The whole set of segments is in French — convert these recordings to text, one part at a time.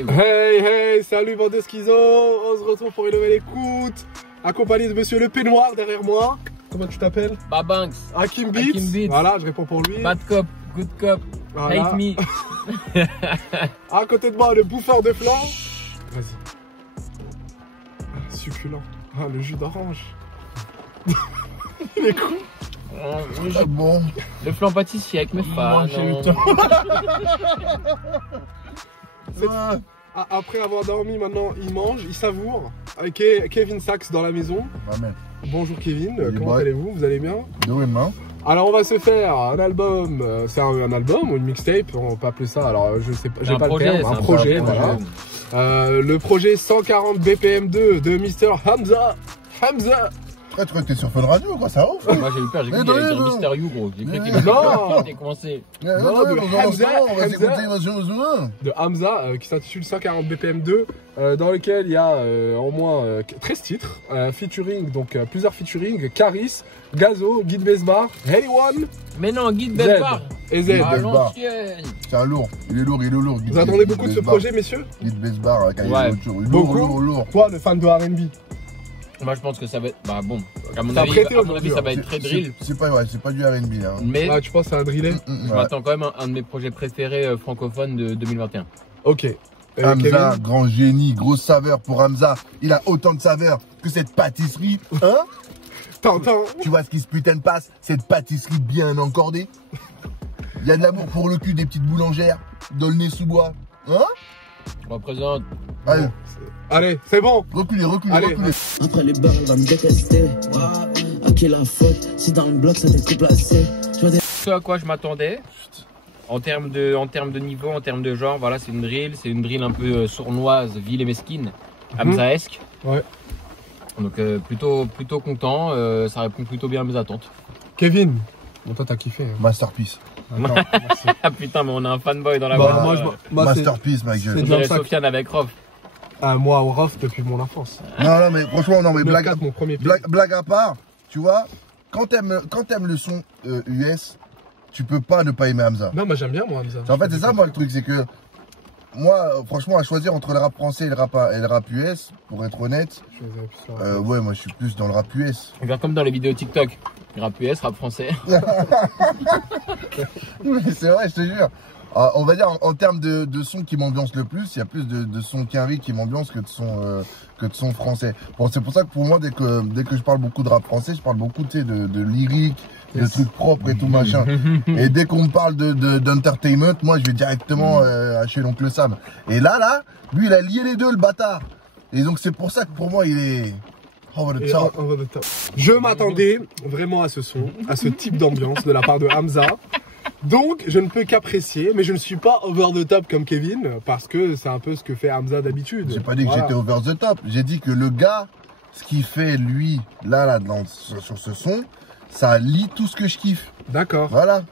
écoutez vous. Hey, salut bande de schizo. On se retrouve pour une nouvelle écoute, accompagné de monsieur le peignoir derrière moi. Comment tu t'appelles? Babanks. Hakim Beats. Voilà, je réponds pour lui. Bad cop, good cop, Voilà. hate me. À côté de moi, le bouffeur de flanc. Vas-y. Ah, succulent. Ah, le jus d'orange. Il est cool. Bon. Le flan pâtissier avec mes fans. Après avoir dormi, maintenant, il mange, il savoure. Avec Kevin Sachs dans la maison. Bonjour Kevin, comment allez-vous? Vous allez bien? Alors on va se faire un album, c'est un album ou une mixtape, on peut appeler ça, alors je sais pas, j'ai pas le terme, un projet, voilà. Le projet 140 BPM2 de Mr. Hamza. Tu crois que t'es sur Fun Radio quoi, ça ouf? Moi j'ai eu peur, j'ai cru qu'il allait dire Mister You gros. J'ai cru qu'il allait commencer. Non, on va s'écouter de Hamza qui s'intitule 140 BPM2 dans lequel il y a au moins 13 titres featuring, donc plusieurs featuring, Caris, Gazo, Guide Besbar, Anyone. Mais non, Guide Besbar et Z. À l'ancienne. C'est un lourd, il est lourd. Vous attendez beaucoup de ce projet messieurs? Guide Besbar, lourd. Quoi, le fan de R&B? Moi je pense que ça va être, bah bon, à mon avis ça va être très drill. C'est pas du R&B là. Mais tu penses que c'est un drillé? Je m'attends quand même à un de mes projets préférés francophones de 2021. Ok. Hamza, grand génie, grosse saveur pour Hamza. Il a autant de saveur que cette pâtisserie. Hein? T'entends? Tu vois ce qui se putain de passe? Cette pâtisserie bien encordée. Il y a de l'amour pour le cul des petites boulangères. D'aulnay-sous-Bois. Hein? On représente. Allez, c'est bon. Reculez. Après les barres, on va me détester. À qui la faute? Si dans le bloc, ça t'est déplacé. Ce à quoi je m'attendais, en termes de niveau, en termes de genre, voilà, c'est une drill un peu sournoise, ville et mesquine, Hamzaesque. Ouais. Donc plutôt content, ça répond plutôt bien à mes attentes. Kevin, bon toi t'as kiffé. Hein. Masterpiece. Ah putain, mais on a un fanboy dans la voix. Masterpiece, ma gueule. C'est dirait Sofiane avec Rof. Moi au Rof depuis mon enfance. Non, mais franchement, blague à part, tu vois, quand t'aimes le son US, tu peux pas ne pas aimer Hamza. Non, moi j'aime bien moi Hamza. En fait, c'est ça moi le truc, c'est que moi, franchement, à choisir entre le rap français et le rap US, pour être honnête, ouais, moi je suis plus dans le rap US. Regarde comme dans les vidéos TikTok, rap US, rap français. C'est vrai, je te jure. On va dire en termes de son qui m'ambiance le plus, il y a plus de son carré qui m'ambiance que de son français. Bon, c'est pour ça que pour moi, dès que je parle beaucoup de rap français, je parle beaucoup de lyrique, de trucs propres et tout machin. Et dès qu'on me parle d'entertainment, moi je vais directement chez l'oncle Sam. Et là, lui il a lié les deux, le bâtard. Et donc c'est pour ça que pour moi il est over the top. Je m'attendais vraiment à ce son, à ce type d'ambiance de la part de Hamza. Donc, je ne peux qu'apprécier, mais je ne suis pas over the top comme Kevin, parce que c'est un peu ce que fait Hamza d'habitude. J'ai pas dit que j'étais over the top, j'ai dit que le gars, ce qu'il fait lui, sur ce son, ça lie tout ce que je kiffe. D'accord. Voilà.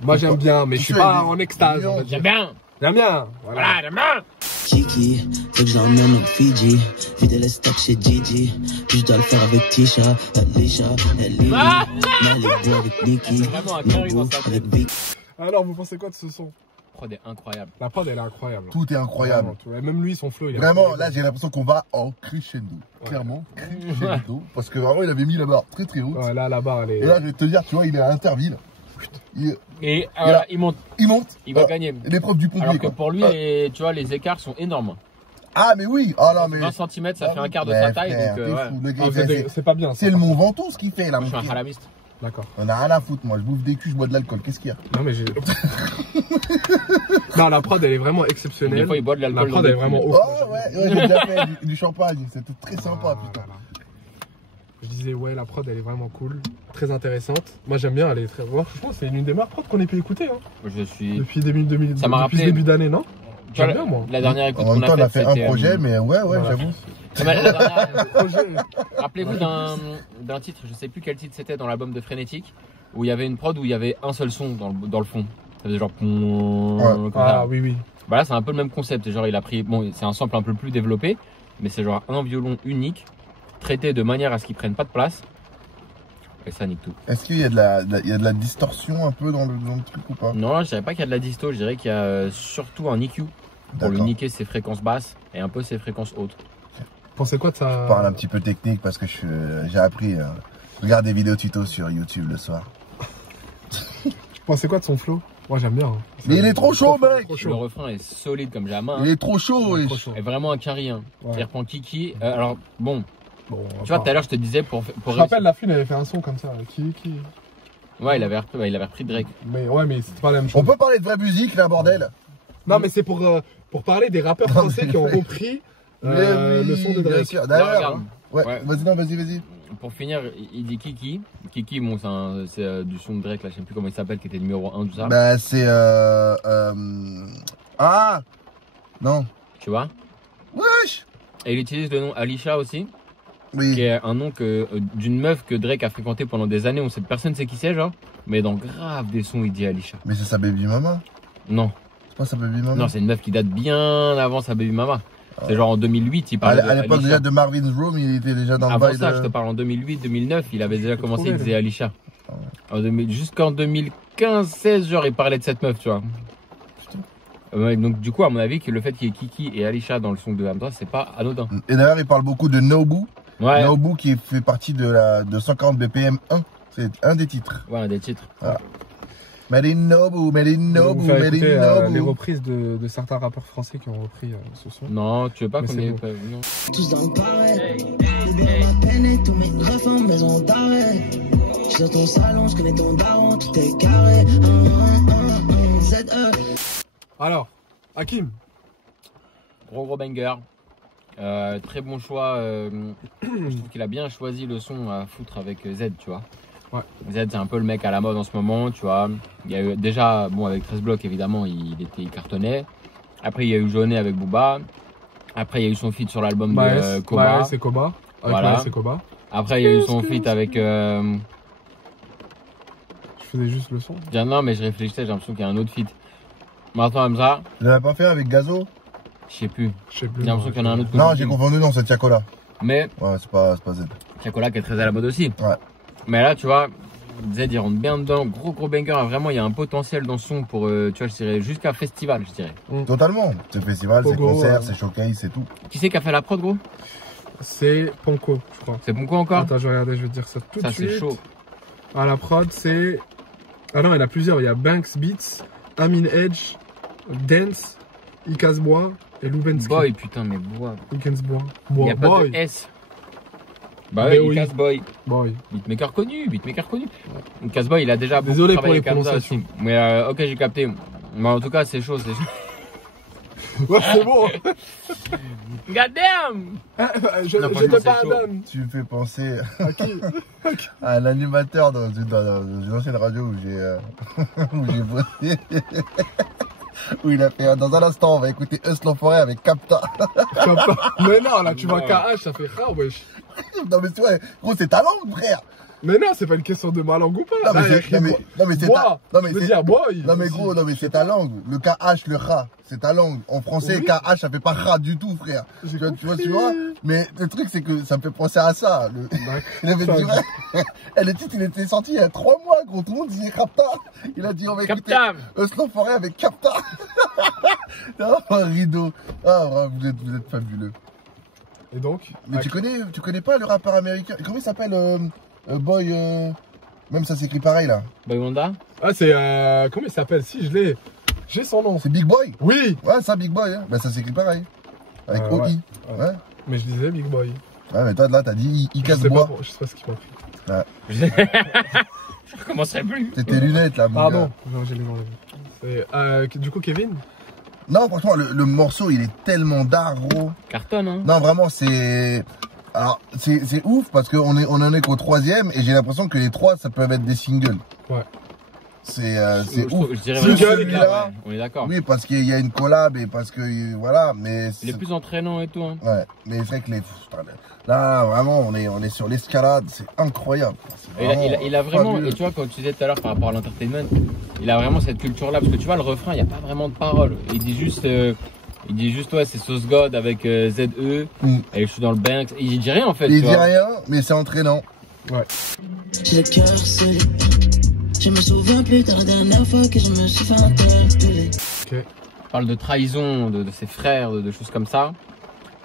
Moi j'aime bien, mais je suis pas en extase. J'aime bien. Voilà, j'aime bien. Kiki, faut que je l'emmène en Fidji. Vider les stocks chez Gigi. Puis je dois le faire avec Tisha, Alicia, Ellie. Elle est beau avec Nicky. Avec Vic. Alors, vous pensez quoi de ce son? La prod est incroyable. La prod elle est incroyable. Tout est incroyable. Même lui, son flow, il est vraiment, incroyable. là j'ai l'impression qu'on va en crescendo. Clairement, crescendo. Parce que vraiment, il avait mis la barre très très haute. Ouais, là, la barre, elle est. Et là, je vais te dire, tu vois, il est à Interville. Il monte. Il va gagner. L'épreuve du pompier. Alors que pour lui, tu vois, les écarts sont énormes. Ah, mais oui. Ah, non, mais... 20 cm, ça fait un quart de sa taille. C'est pas bien. C'est le Mont Ventoux ce qu'il fait là. Je suis un halamiste. D'accord. On a rien à foutre, moi. Je bouffe des culs, je bois de l'alcool. Qu'est-ce qu'il y a? Non, mais j'ai. Non, la prod elle est vraiment exceptionnelle. Des fois, il boit de l'alcool. La prod elle est vraiment haute. Oh, ouais, j'ai déjà fait du champagne. C'était très sympa, putain. Je disais, ouais, la prod elle est vraiment cool, très intéressante. Moi j'aime bien, elle est très. Moi, franchement, c'est l'une des meilleures prods qu'on ait pu écouter. Hein. Je suis. Depuis début d'année, non? J'aime bien, moi. La dernière écoute qu'on a faite. En même temps, on a fait un projet, mais ouais, j'avoue. Rappelez-vous d'un titre, je sais plus quel titre c'était dans l'album de Frénétique, où il y avait une prod où il y avait un seul son dans le fond. Ça faisait genre. Ah oui. Bah là, c'est un peu le même concept. Genre, il a pris. Bon, c'est un sample un peu plus développé, mais c'est genre un violon unique, traité de manière à ce qu'il prenne pas de place. Et ça nique tout. Est-ce qu'il y a de la distorsion un peu dans le truc ou pas? Non, je dirais pas qu'il y a de la disto, je dirais qu'il y a surtout un EQ. pour lui niquer ses fréquences basses et un peu ses fréquences hautes. Pensez quoi de ça? Je parle un petit peu technique parce que j'ai appris. Je regarde des vidéos tuto sur YouTube le soir. Pensez quoi de son flow? Moi j'aime bien. Hein. Mais il est trop chaud, mec. Le refrain est solide comme jamais. Il est trop chaud. Il est vraiment un carry. Hein. Ouais. Il reprend Kiki. Alors bon. Tu vois, tout à l'heure je te disais pour je rappelle, La Fouine avait fait un son comme ça. Kiki. Ouais, il avait repris Drake. Mais ouais, mais c'était pas la même chose. On peut parler de vraie musique là, bordel. Non, mais c'est pour parler des rappeurs français qui ont repris le son de Drake. D'ailleurs, ouais. Vas-y. Pour finir, il dit Kiki. Kiki, bon, c'est du son de Drake, là, je sais plus comment il s'appelle, qui était numéro 1, tout ça. Bah, c'est. Ah non. Tu vois? Wesh. Et il utilise le nom Alisha aussi. Oui. Qui est un nom d'une meuf que Drake a fréquenté pendant des années. Personne ne sait qui c'est, genre. Mais dans grave des sons, il dit Alisha. Mais c'est sa baby mama? Non. C'est pas sa baby mama? Non, c'est une meuf qui date bien avant sa baby mama. C'est genre en 2008, il parlait à l'époque déjà de Marvin's Room, il était déjà dans le bail. Avant ça, je te parle en 2008-2009, il avait déjà commencé, il disait Alisha. Jusqu'en 2015-16, genre, il parlait de cette meuf, tu vois. Donc du coup, à mon avis, que le fait qu'il y ait Kiki et Alisha dans le son de Hamza, c'est pas anodin. Et d'ailleurs, il parle beaucoup de Nobu. Ouais. Nobu qui fait partie de 140 BPM 1. C'est un des titres. Ouais, un des titres. Voilà. Made in Nobu, made in Nobu, made in Nobu. Les reprises de certains rappeurs français qui ont repris ce son. Non, tu veux pas qu'on ait... Non. Tous dans le pareil, ma peine et tous mes refs en maison d'arrêt. Je suis dans ton salon, je connais ton daron, tout est carré. ZE. Alors, Hakim. Gros banger. Très bon choix. Je trouve qu'il a bien choisi le son à foutre avec Z, tu vois. Ouais. Z, c'est un peu le mec à la mode en ce moment, tu vois. Il y a eu déjà, bon, avec 13 blocs, évidemment, il cartonnait. Après, il y a eu Jaunet avec Booba. Après, il y a eu son feat sur l'album de Koba. Ouais, c'est Koba. Voilà. C'est Koba. Après, il y a eu son feat avec. Je faisais juste le son. Non, mais je réfléchissais, j'ai l'impression qu'il y a un autre feat. Maintenant, Hamza. Il l'avait pas fait avec Gazo? Je sais plus. J'ai l'impression qu'il y en a un autre. Non, j'ai confondu, non, c'est Tiakola. Mais. Ouais, c'est pas Z. Tiakola qui est très à la mode aussi. Ouais. Mais là, tu vois, Z il rentre bien dedans, gros banger. Vraiment, il y a un potentiel dans ce son pour, tu vois, je dirais jusqu'à festival, je dirais. Totalement. C'est festival, c'est concert, c'est showcase, c'est tout. Qui c'est qui a fait la prod, gros? C'est Ponko, je crois. C'est Ponko encore? Attends, je vais regarder, je vais te dire ça tout de suite. Ça, c'est chaud. Ah, la prod, c'est. Ah non, il y en a plusieurs. Il y a Banks Beats, Amin Edge, Dance, Ikasbois et Lubensky. Boy, putain, mais Bois. Ikasbois. Il n'y a pas de S. Bah ouais, Ikasboy. Boy. Beatmaker connu. Ikasboy, il a déjà beaucoup désolé travaillé pour les prononciations. Mais ok, j'ai capté. Mais en tout cas, c'est chaud, Ouais, c'est bon. God damn. Je te pardonne. Tu me fais penser à un animateur dans une ancienne radio où j'ai bossé. Où il a fait dans un instant, on va écouter Us l'Enfoiré avec Capta. Mais non, là tu vois KH, ça fait rare, wesh. Non, mais tu vois, gros, c'est ta langue, frère. Mais non, c'est pas une question de ma langue ou pas. Non, mais c'est ta boy. Non, mais gros, non, mais c'est ta langue. Le KH, le Kha, c'est ta langue. En français, oui. KH, ça fait pas Kha du tout, frère. Tu vois. Mais le truc, c'est que ça me fait penser à ça. Le titre, il était sorti il y a 3 mois, gros. Tout le monde disait Capta. Il a dit, on va écouter Us l'Enfoiré avec Capta. Oh, rideau. Ah, vous êtes fabuleux. Et donc? Mais tu connais pas le rappeur américain? Comment il s'appelle? Boy, même ça s'écrit pareil là. Boy Wanda? Ah, c'est comment il s'appelle? Si, je l'ai. J'ai son nom. C'est Big Boy? Oui. Ouais, ça, Big Boy. Hein. Bah, ça s'écrit pareil. Avec OI. Ouais. Mais je disais Big Boy. Ouais, mais toi, là, t'as dit Ikasbois. Je sais pas ce qu'il m'a pris. Ouais. Je recommencerai plus. C'est tes lunettes là, mon Pardon. Non, j'ai les enlevées. Du coup, Kevin? Non, franchement, le morceau, il est tellement d'art, gros. Cartonne, hein? Non, vraiment, c'est. Alors, c'est ouf parce qu'on en est qu'au 3e et j'ai l'impression que les 3, ça peuvent être des singles. Ouais. C'est ouf. Je dirais celui-là, on est d'accord. Oui, parce qu'il y a une collab et parce que, voilà, mais... Il est plus entraînant et tout, hein. Ouais, mais c'est vrai que là, vraiment, on est sur l'escalade, c'est incroyable. Il a vraiment, et tu vois, quand tu disais tout à l'heure par rapport à l'entertainment, il a vraiment cette culture-là, parce que tu vois, le refrain, il n'y a pas vraiment de paroles. Il dit juste, ouais, c'est Sauce God avec ZE, et je suis dans le Banks. Il dit rien en fait. Il dit rien, mais c'est entraînant. Ouais. J'ai le cœur solide. Je me souviens plus de la dernière fois que je me suis fait interpeller. Ok. parle de trahison de ses frères, de choses comme ça.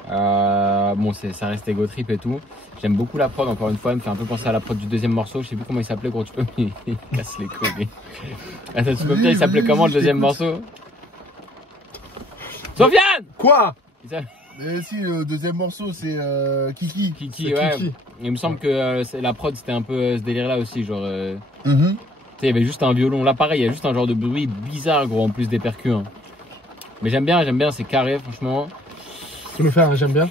Bon, ça reste ego trip et tout. J'aime beaucoup la prod, encore une fois, elle me fait un peu penser à la prod du deuxième morceau. Je sais plus comment il s'appelait, gros, tu peux il casse les couilles. Attends, tu peux me dire, il s'appelait comment le deuxième morceau? Sofiane! Quoi? Si, le deuxième morceau, c'est Kiki. Kiki, ouais. Kiki. Il me semble que la prod, c'était un peu ce délire-là aussi, genre... Tu sais, il y avait juste un violon. Là, pareil, il y a juste un genre de bruit bizarre, gros, en plus des percus. Hein. Mais j'aime bien, c'est carré, franchement. Tu me fais un j'aime bien?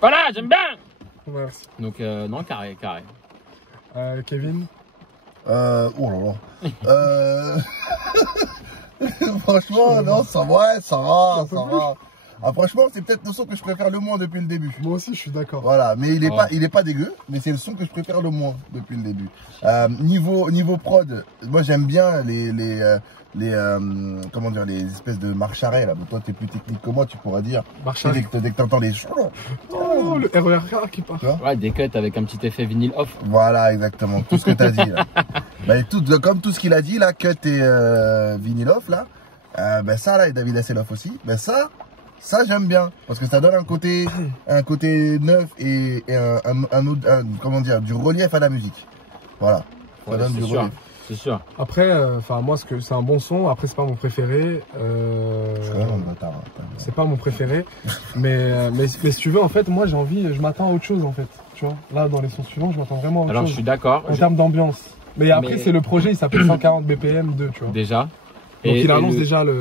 Voilà, j'aime bien. Merci. Donc, non, carré. Kevin? Oh là là. Franchement, non, ça va. Ah, franchement, c'est peut-être le son que je préfère le moins depuis le début. Moi aussi, je suis d'accord. Voilà, mais il est pas dégueu, mais c'est le son que je préfère le moins depuis le début. Niveau prod, moi j'aime bien comment dire, les espèces de marche arrêt là. Toi, t'es plus technique que moi, tu pourras dire. Marche arrêt. Dès que t'entends les oh, le RER qui part. Ouais, des cuts avec un petit effet vinyle off. Voilà, exactement, tout ce que t'as dit là. Bah, comme tout ce qu'il a dit là, cut et vinyle off là. Ça là, et David Hasselhoff aussi. Ça j'aime bien parce que ça donne un côté neuf et comment dire, du relief à la musique. Voilà. Ça donne du relief. C'est sûr. Après, moi c'est un bon son. Après c'est pas mon préféré. C'est pas mon préféré. mais si tu veux, en fait, moi je m'attends à autre chose en fait. Tu vois, là dans les sons suivants, je m'attends vraiment à autre chose. Alors je suis d'accord. En termes d'ambiance. Mais après c'est le projet, il s'appelle 140 BPM 2, tu vois. Déjà. Donc il annonce déjà la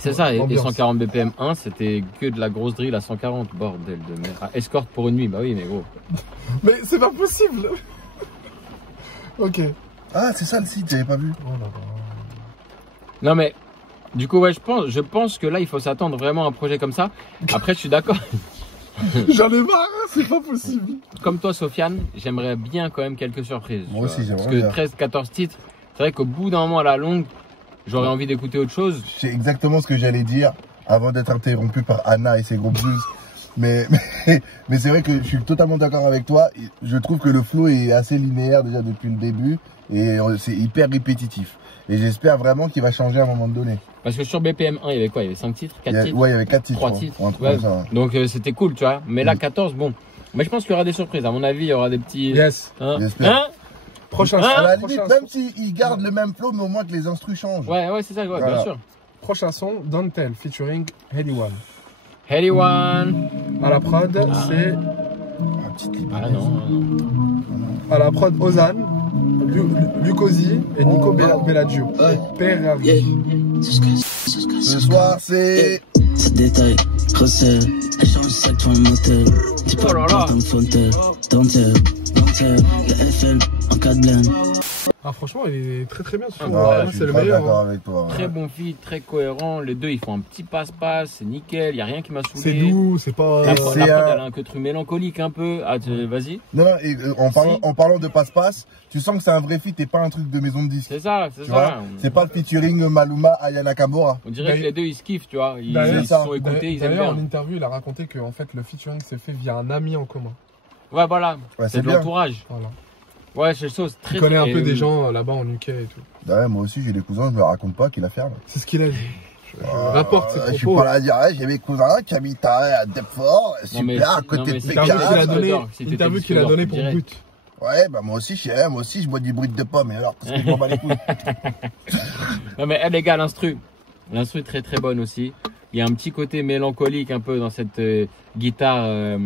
c'est ça, et 140 BPM 1, c'était que de la grosse drill à 140, bordel de merde. Escorte pour une nuit, bah oui, mais gros. Mais c'est pas possible. Ok. Ah, c'est ça le site, j'avais pas vu. Oh là là. Non mais, du coup, ouais, je pense que là, il faut s'attendre vraiment à un projet comme ça. Après, je suis d'accord. J'en ai marre, c'est pas possible. Comme toi, Sofiane, j'aimerais bien quand même quelques surprises. Moi aussi, j'aimerais bien. Parce que 13-14 titres, c'est vrai qu'au bout d'un moment, à la longue, j'aurais envie d'écouter autre chose. C'est exactement ce que j'allais dire avant d'être interrompu par Anna et ses gros blues. mais c'est vrai que je suis totalement d'accord avec toi. Je trouve que le flow est assez linéaire déjà depuis le début et c'est hyper répétitif. Et j'espère vraiment qu'il va changer à un moment donné. Parce que sur BPM 1, il y avait quoi? Il y avait 5 titres, 4 titres? Ouais, il y avait 4 titres. 3 titres. Ouais. Ça, donc c'était cool, tu vois. Mais là, 14, bon. Mais je pense qu'il y aura des surprises. À mon avis, il y aura des petits... Yes. J'espère. Prochain son. À la limite, même s'il garde le même flow, mais au moins que les instrus changent. Ouais, c'est ça, bien sûr. Prochain son, Don't Tell, featuring Heady One. Heady One. À la prod, c'est... Ah non. À la prod, Ozan, Lucosi et Nico Bellagio. Ferrari. Ce soir, c'est... Ce détail, recèle, échange sac dans le motel. Tu peux pas dans le fauteuil, dentelle, le FM en 4 blends. Ah franchement, il est très bien ce son. C'est le meilleur. Avec toi, très bon feat, très cohérent. Les deux, ils font un petit passe-passe, c'est nickel. Il n'y a rien qui m'a saoulé. C'est doux, c'est pas... La prod, elle a un côté mélancolique un peu. Ah, vas-y. Non, et en parlant de passe-passe, tu sens que c'est un vrai feat et pas un truc de maison de disque. C'est ça. C'est pas le featuring Maluma Ayana Kamora. On dirait que les deux, ils se kiffent, tu vois. Ils se sont écoutés, ils aiment bien. D'ailleurs, en interview, il a raconté que en fait, le featuring s'est fait via un ami en commun. Ouais, voilà. C'est de l'entourage. Voilà. Ouais, c'est ça. Tu connais un peu des gens là-bas en UK et tout. Ouais, moi aussi, j'ai des cousins, je me raconte pas qu'il a ferme. C'est ce qu'il a dit. Je rapporte ses propos. Je suis pas là à dire, j'ai mes cousins qui habitent à Deptford, super, à côté de Pékin. L'interview qu'il a donné pour but. Ouais, bah moi aussi, je bois du brut de pomme, mais alors, parce que je m'en bats les couilles. Non, mais les gars, l'instru est très très bonne aussi. Il y a un petit côté mélancolique un peu dans cette guitare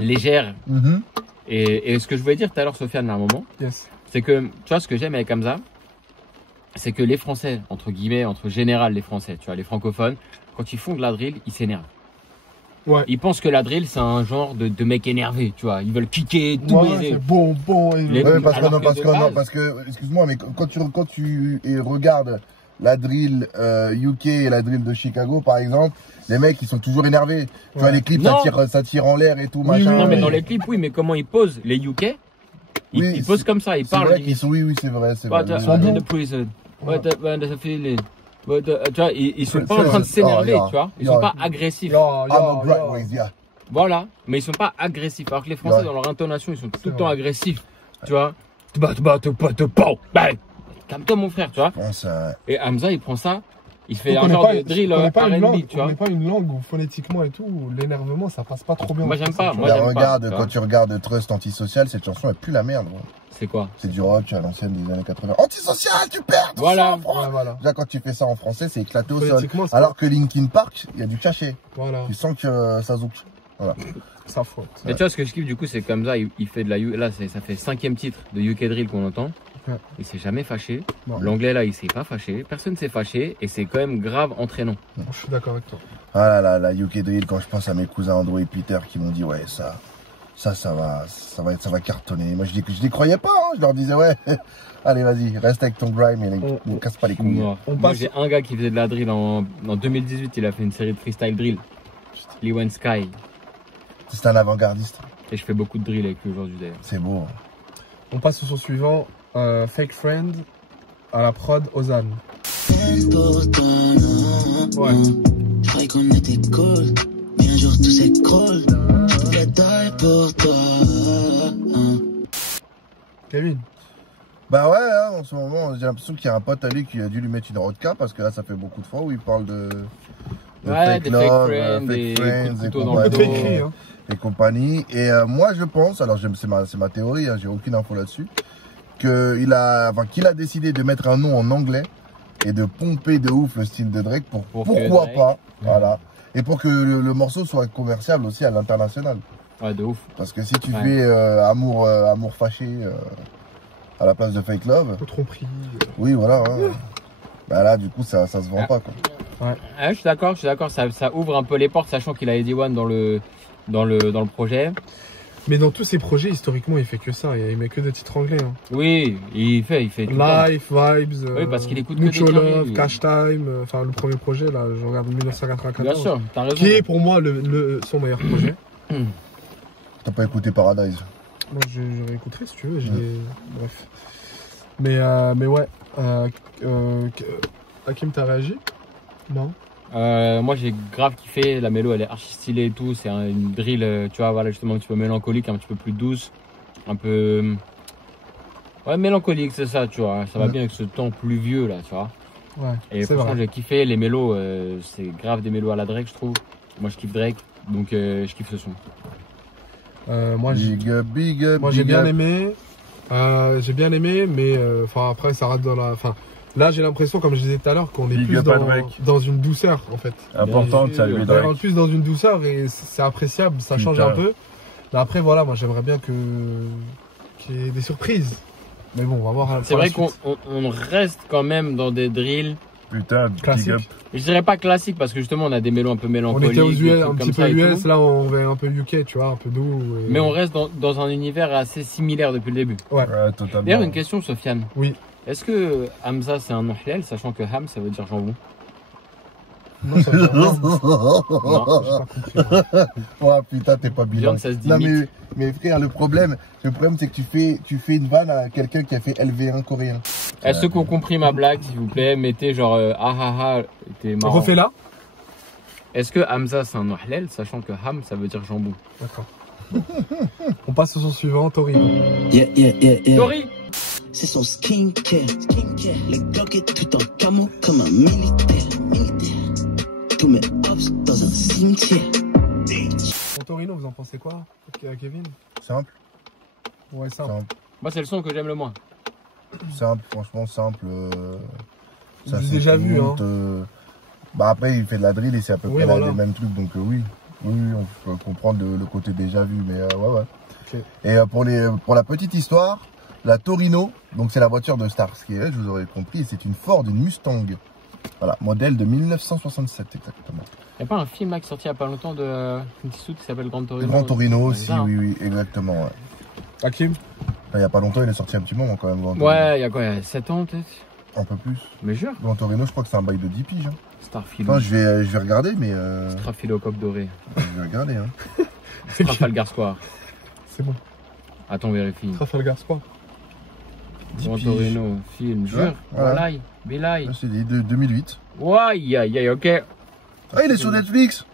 légère. Et ce que je voulais dire tout à l'heure, Sofiane, à un moment, c'est que, tu vois, ce que j'aime avec Hamza, c'est que les Français, entre guillemets, entre général les Français, tu vois, les francophones, quand ils font de la drill, ils s'énervent. Ouais. Ils pensent que la drill, c'est un genre de mec énervé, tu vois. Ils veulent kicker, tout baiser. C'est bon. Parce que, excuse-moi, mais quand tu regardes la drill UK et la drill de Chicago, par exemple, les mecs, ils sont toujours énervés. Tu vois, les clips, ça tire en l'air et tout, machin. Non, mais dans les clips, oui, mais comment ils posent les UK? Ils posent comme ça, ils parlent. Oui, c'est vrai. Ils sont bons. Tu vois, ils sont pas en train de s'énerver, tu vois. Ils sont pas agressifs. Voilà, mais ils sont pas agressifs. Alors que les Français, dans leur intonation, ils sont tout le temps agressifs. Tu vois. Calme-toi, mon frère, tu vois. Et Hamza, il prend ça Il fait un genre de drill R&B, tu vois. On n'est pas une langue où phonétiquement et tout, l'énervement ça passe pas trop bien. Moi j'aime pas. Regarde, quand tu regardes Trust Antisocial, cette chanson elle pue la merde. C'est quoi? C'est du rock à l'ancienne des années 80. Antisocial, tu perds. Voilà. Déjà quand tu fais ça en français, c'est éclaté au sol. Alors que Linkin Park, il y a du cachet. Voilà. Tu sens que ça zouk. Voilà. Ça faute. Et tu vois ce que je kiffe du coup, c'est comme ça, il fait de la là, ça fait 5e titre de UK Drill qu'on entend. Ouais. Il s'est jamais fâché. L'anglais là, il s'est pas fâché. Personne s'est fâché et c'est quand même grave entraînant. Je suis d'accord avec toi. Ah là là, la UK Drill, quand je pense à mes cousins Andrew et Peter qui m'ont dit ouais ça va cartonner. Moi je les croyais pas, hein. Je leur disais ouais, allez vas-y, reste avec ton grime et ne casse pas les couilles. Moi j'ai un gars qui faisait de la drill en 2018, il a fait une série de freestyle drill. Lewan Sky. C'est un avant-gardiste. Et je fais beaucoup de drill avec lui aujourd'hui d'ailleurs. C'est beau. On passe au son suivant. Fake Friend à la prod Ozan. Ouais. Je croyais qu'on était cool, mais un jour tout s'écroule. Je pouvais die pour toi. Kevin. Bah ouais, hein, en ce moment j'ai l'impression qu'il y a un pote à lui qui a dû lui mettre une rodka parce que là ça fait beaucoup de fois où il parle de fake love, fake friends et compagnie. Et moi je pense, alors c'est ma théorie, hein, j'ai aucune info là-dessus, qu'il a décidé de mettre un nom en anglais et de pomper de ouf le style de Drake pourquoi pas, voilà, et pour que le morceau soit commercial aussi à l'international. Ouais, de ouf. Parce que si tu fais amour fâché à la place de fake love, un peu tromperie. Oui, voilà. Hein. Bah là, du coup, ça se vend pas, quoi. Ouais. Je suis d'accord. Ça ouvre un peu les portes, sachant qu'il a Eddie One dans le projet. Mais dans tous ses projets, historiquement, il fait que ça. Il met que des titres anglais. Hein. Oui, il fait. Life, Vibes, oui, parce qu'il écoute Mutual Love, Cash Time. Enfin, le premier projet, là, je regarde 1994. Bien sûr, t'as raison. Qui est pour moi son meilleur projet. T'as pas écouté Paradise? Moi, je réécouterai si tu veux. Bref. Mais ouais. Hakim, t'as réagi? Non. Moi j'ai grave kiffé, la mélo elle est archi stylée et tout, c'est une drill, tu vois, voilà, justement un petit peu mélancolique, un petit peu plus douce, un peu... Ouais, mélancolique, c'est ça, tu vois, ça va bien avec ce temps pluvieux là, tu vois. Ouais, et franchement j'ai kiffé, les mélos, c'est grave des mélos à la Drake je trouve. Moi je kiffe Drake, donc je kiffe ce son. Moi j'ai bien aimé, mais après ça rate dans la... Là, j'ai l'impression, comme je disais tout à l'heure, qu'on est plus dans une douceur, en fait. Importante, ça lui on est plus dans une douceur et c'est appréciable, ça change un peu. Mais après, voilà, moi, j'aimerais bien qu'il y ait des surprises. Mais bon, on va voir. C'est vrai qu'on reste quand même dans des drills. Putain, classique. Je dirais pas classique parce que justement, on a des mélos un peu mélancoliques. On était aux US, un petit peu US, là, on va un peu UK, tu vois, un peu doux. Mais on reste dans un univers assez similaire depuis le début. Ouais, totalement. D'ailleurs, une question, Sofiane. Oui. Est-ce que Hamza c'est un nom halal, sachant que Ham ça veut dire jambon? Non, ça veut dire non, j'ai pas compris. Oh putain, t'es pas bilingue. Ça se dit non mais frère, le problème c'est que tu fais une vanne à quelqu'un qui a fait LV1 coréen. Est-ce ceux qui ont compris ma blague, s'il vous plaît, mettez genre t'es marrant. Refais-la. Est-ce que Hamza c'est un nom halal, sachant que Ham ça veut dire jambon? D'accord. On passe au son suivant, Tori. Yeah. Tori. C'est son skincare. Les Glock est tout en camo comme un militaire. Tous mes hops dans un cimetière. Torino, vous en pensez quoi, Kevin? Simple. Ouais, simple. Moi, c'est le son que j'aime le moins. Simple, franchement simple. Ça c'est déjà vu, hein. Bah après, il fait de la drill et c'est à peu près les mêmes trucs, donc oui, on peut comprendre le côté déjà vu, mais ouais. Okay. Et pour la petite histoire, la Torino, donc c'est la voiture de Starsky, je vous aurais compris, c'est une Ford, une Mustang. Voilà, modèle de 1967 exactement. Il n'y a pas un film là qui est sorti il n'y a pas longtemps de Clint Eastwood qui s'appelle Gran Torino? Gran Torino aussi, oui, exactement. Ouais. Hakim? Il n'y a pas longtemps, il est sorti un petit moment quand même. Ouais, il y a quoi, 7 ans peut-être? Un peu plus. Mais jure? Gran Torino, je crois que c'est un bail de 10 piges. Hein. Starfield. Enfin, je vais regarder, mais... Starfield au coq doré. Je vais regarder, hein. Trafalgar Square. C'est bon. Attends, vérifie. Trafalgar Square. Gran Torino, film, jure. Voilà. Belay. C'est de 2008. Ouais, ok. Ah, il est sur Netflix.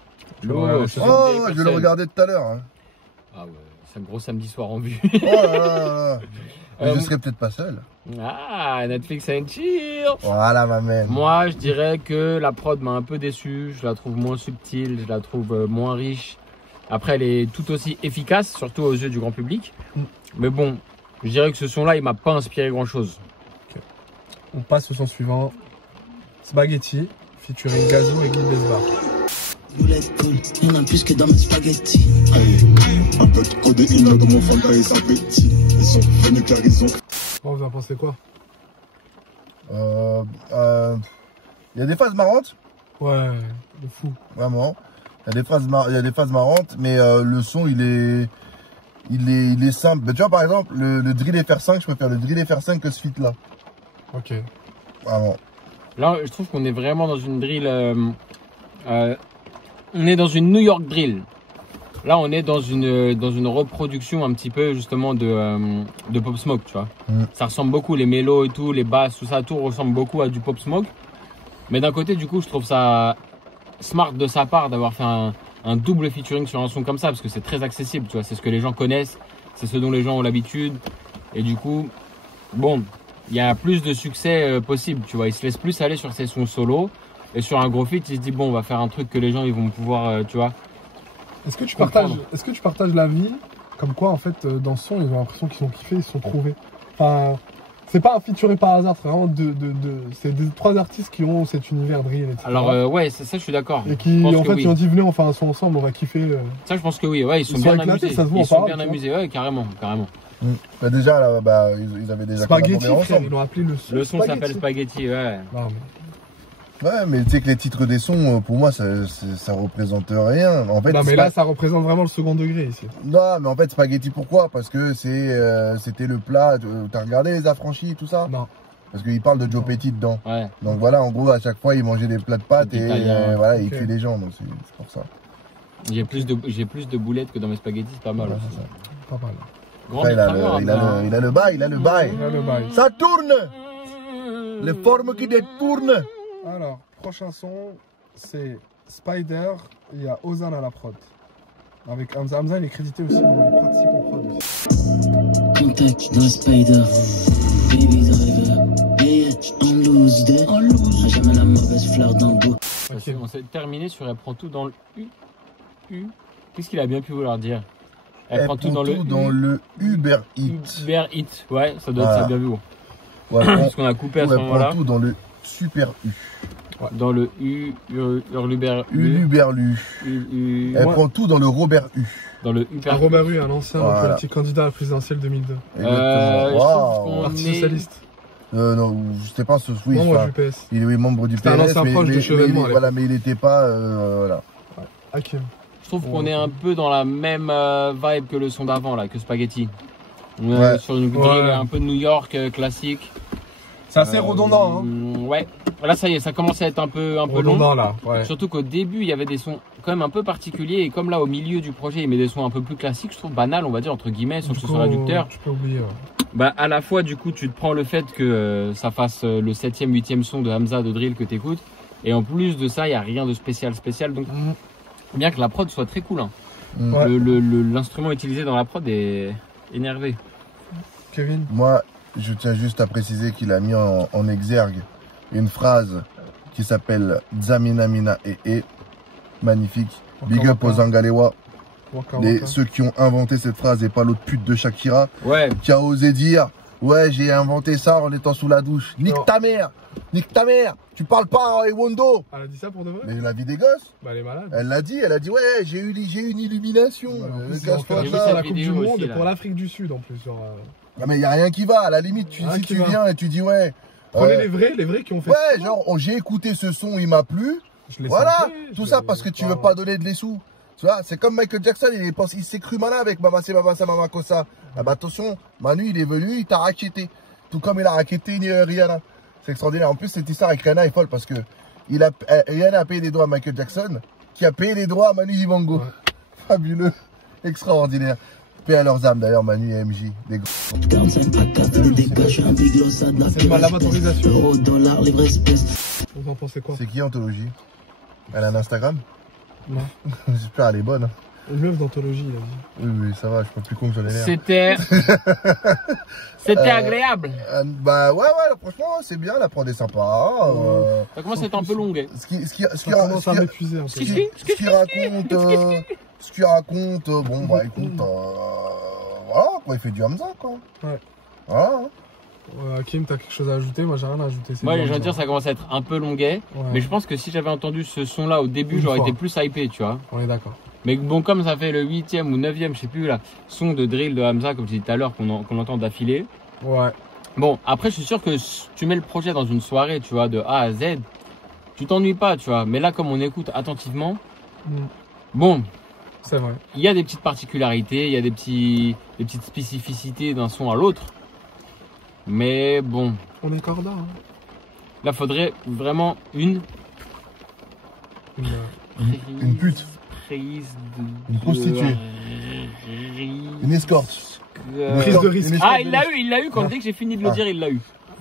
Je vais le regarder tout à l'heure. Hein. Ah ouais, c'est un gros samedi soir en vue. Oh là là. Je serai peut-être pas seul. Ah, Netflix and chill. Voilà, ma mère. Moi, je dirais que la prod m'a un peu déçu. Je la trouve moins subtile, je la trouve moins riche. Après, elle est tout aussi efficace, surtout aux yeux du grand public. Mais bon, je dirais que ce son-là, il m'a pas inspiré grand-chose. Okay. On passe au son suivant. Spaghetti, featuring Gazo et Guy Besbar. Il y en a plus que dans mes spaghettis. Un peu de codéine dans mon fanta et sa petit. Ils sont venus car ils ont... Bon, vous en pensez quoi? Il y a des phases marrantes. Ouais, de fou. Vraiment. Il y a des phases marrantes, mais le son, il est simple. Mais tu vois, par exemple, le drill FR5, je préfère le drill FR5 que ce feat-là. Ok. Vraiment. Là, je trouve qu'on est vraiment dans une drill... on est dans une New York drill. Là, on est dans une reproduction un petit peu justement de Pop Smoke, tu vois. Ça ressemble beaucoup, les mélos et tout, les basses, tout ça, tout ressemble beaucoup à du Pop Smoke. Mais d'un côté, du coup, je trouve ça smart de sa part d'avoir fait un double featuring sur un son comme ça, parce que c'est très accessible, tu vois. C'est ce que les gens connaissent, c'est ce dont les gens ont l'habitude. Et du coup, bon, il y a plus de succès possible, tu vois. Il se laisse plus aller sur ses sons solo. Et sur un gros feat, il se dit, bon, on va faire un truc que les gens, ils vont pouvoir, tu vois. Est-ce que tu partages l'avis comme quoi, en fait, dans ce son, ils ont l'impression qu'ils ont kiffé, ils se sont trouvés. Enfin, c'est pas un featuring par hasard, c'est vraiment c'est des 3 artistes qui ont cet univers drill, etc. Alors, ouais, ça, je suis d'accord. Et qui, en fait, ils ont dit, venez, on fait un son ensemble, on va kiffer. Ça, je pense que oui, ouais, ils sont bien amusés. Ça se voit, ils sont bien amusés, ouais, carrément. Bah déjà, là, ils avaient déjà Spaghetti, ensemble. ils l'ont appelé le son. Le son s'appelle Spaghetti, ouais. Non, Ouais, mais tu sais que les titres des sons, pour moi, ça représente rien. En fait, non, mais là, ça représente vraiment le second degré ici. Non, mais en fait, spaghetti, pourquoi? Parce que c'était le plat. T'as regardé Les Affranchis, tout ça? Non. Parce qu'il parle de Joe Petty dedans. Ouais. Donc voilà, en gros, à chaque fois, il mangeait des plats de pâtes et voilà, il tuait les gens. Donc c'est pour ça. J'ai plus de boulettes que dans mes spaghettis, c'est pas mal. Ouais, c'est ça. Pas mal. Après, il a le bail. Ça tourne! Les formes qui détournent. Alors, prochain son, c'est Spider, il y a Ozan à la prod. Avec Hamza. Hamza, il est crédité aussi, il participe au prod aussi. Contact dans Spider, baby driver, yeah, on lose day, jamais la mauvaise fleur dans le dos. Okay. On s'est terminé sur elle prend tout dans le U. Qu'est-ce qu'il a bien pu vouloir dire? Elle prend tout dans le Uber Eats. Uber Eats, ouais, ça doit être ça bien vu. Ouais, parce qu'on a coupé à ce moment-là. Elle prend tout dans le Super U. Ouais. Dans le Uluberlu. Elle prend tout dans le Robert U. Dans le Robert U, un ancien politique candidat à la présidentielle 2002. Parti socialiste. Non, je sais pas ce oui, membre du PS. Il est membre du PS. C'était un ancien proche de Chevènement. Voilà, mais il n'était pas voilà. Okay. Je trouve qu'on est un peu dans la même vibe que le son d'avant là, que Spaghetti. Sur une grille un peu de New York classique. C'est assez redondant, hein. Ouais. Là, ça y est, ça commence à être un peu redondant, long. Là, ouais. Surtout qu'au début, il y avait des sons quand même un peu particuliers. Et comme là, au milieu du projet, il met des sons un peu plus classiques, je trouve banal, on va dire, entre guillemets, sans que ce soit réducteur. Tu peux oublier, Bah, à la fois, du coup, tu te prends le fait que ça fasse le 7e, 8e son de Hamza de drill que t'écoutes. Et en plus de ça, il n'y a rien de spécial. Donc, bien que la prod soit très cool, hein. L'instrument utilisé dans la prod est énervé. Kevin? Moi, je tiens juste à préciser qu'il a mis en exergue une phrase qui s'appelle Zamina Mina et magnifique. Big up aux Angalewa. Ceux qui ont inventé cette phrase et pas l'autre pute de Shakira qui a osé dire ouais, j'ai inventé ça en étant sous la douche. Nique ta mère, tu parles pas à Ewondo. Elle a dit ça pour de vrai? Mais la vie des gosses. Bah, elle est malade. Elle l'a dit, ouais, j'ai eu une illumination. C'est la Coupe du Monde et pour l'Afrique du Sud en plus. Non mais y a rien qui va, à la limite, si tu viens et tu dis ouais. Prenez les vrais qui ont fait ça. Ouais, genre j'ai écouté ce son, il m'a plu. Voilà, tout ça parce que tu veux pas donner de les sous. Tu vois, c'est comme Michael Jackson, il s'est cru malin avec Mama Kosa. Ah bah attention, Manu il est venu, il t'a raquetté. Tout comme il a raquetté Rihanna. C'est extraordinaire. En plus, cette histoire avec Rihanna est folle parce que Rihanna a payé des droits à Michael Jackson, qui a payé les droits à Manu Dibango. Ouais. Fabuleux, extraordinaire. Paix à leurs âmes d'ailleurs, Manu et MJ. Des gros. C'est pas l'amatorisation. Vous en pensez quoi? C'est qui Anthologie? Elle a un Instagram? Non. J'espère elle est bonne. Une meuf d'anthologie, il a dit. Oui, ça va, je suis pas plus con que j'en ai l'air. C'était agréable. Bah ouais, franchement, c'est bien, la prod est sympa. Ça commence à être un peu longue. Ce qu'il raconte, bon, bah écoute, voilà, quoi, il fait du Hamza, quoi. Ouais. Voilà. Hakim, t'as quelque chose à ajouter? Moi, j'ai rien à ajouter. Moi, je veux dire, ça commence à être un peu longuet. Ouais. Mais je pense que si j'avais entendu ce son-là au début, j'aurais été plus hypé, tu vois. On est d'accord. Mais bon, comme ça fait le 8e ou 9e, je sais plus, là, son de drill de Hamza, comme je disais tout à l'heure, qu'on entend d'affilée. Ouais. Bon, après, je suis sûr que si tu mets le projet dans une soirée, tu vois, de A à Z, tu t'ennuies pas, tu vois. Mais là, comme on écoute attentivement, bon. C'est vrai. Il y a des petites particularités, il y a des petites spécificités d'un son à l'autre. Mais bon. On est corda. Hein. Là, faudrait vraiment une pute. Une prostituée. Une escorte. Prise de risque. Ah, il l'a eu quand dès que j'ai fini de le dire, il l'a eu.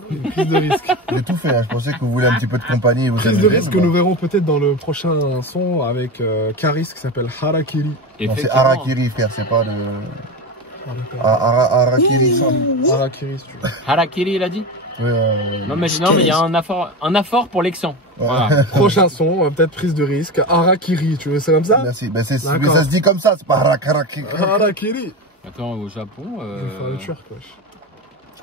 Une prise de risque. J'ai tout fait, hein. Je pensais que vous voulez un petit peu de compagnie. Prise de risque que nous verrons peut-être dans le prochain son avec Karis qui s'appelle Harakiri. Non, c'est Harakiri, frère, c'est pas le. Harakiri, Harakiri, si tu veux. Harakiri, il a dit? Non, mais il y a un effort pour l'excent. Voilà. Prochain son, peut-être prise de risque. Harakiri, tu veux, c'est comme ça? Merci. Mais ça se dit comme ça, c'est pas Harakiri. Harakiri. Attends, au Japon. Le turc, wesh.